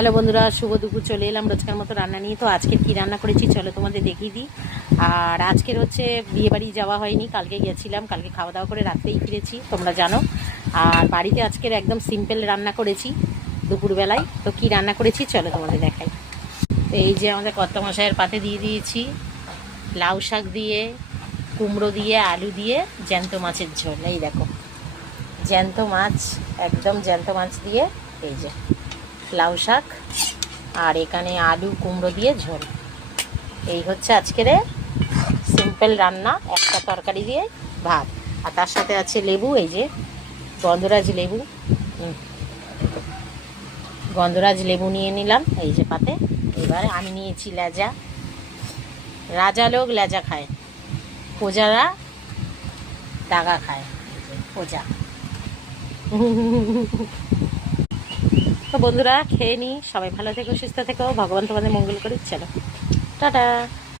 Hello বন্ধুরা, শুভ দুপুর। চলে এলাম রোজকার মতো রান্না নিয়ে। তো আজকে কি রান্না করেছি চলো তোমাদের দেখিয়ে দিই। আর আজকের হচ্ছে বিয়েবাড়ি যাওয়া হয়নি, কালকে গেছিলাম, কালকে খাওয়া দাওয়া করে রাত্রেই ফিরেছি, তোমরা জানো। আর বাড়িতে আজকের একদম সিম্পল রান্না করেছি দুপুরবেলায়। তো কি রান্না করেছি চলো তোমাদের দেখাই। তো এই যে আমাদের কর্তামশাইয়ের পাতে দিয়ে দিয়েছি লাউ শাক দিয়ে, কুমড়ো দিয়ে, আলু দিয়ে জ্যান্ত মাছের ঝোল। এই দেখো জ্যান্ত মাছ, একদম জ্যান্ত মাছ দিয়ে এই যে লাউ শাক, আর এখানে আলু কুমড়ো দিয়ে ঝোল। এই হচ্ছে আজকের সিম্পল রান্না, একটা তরকারি দিয়ে ভাত। আর তার সাথে আছে লেবু, এই যে গন্ধরাজ লেবু। গন্ধরাজ লেবু নিয়ে নিলাম এই যে পাতে। এবারে আমি নিয়েছি লেজা। রাজা লোক লেজা খায়, প্রজারা দাগা খায়। প্রজা। তো বন্ধুরা খেয়ে নিই, সবাই ভালো থেকো, সুস্থ থেকো, ভগবান তোমাদের মঙ্গল করে। চলো টাটা।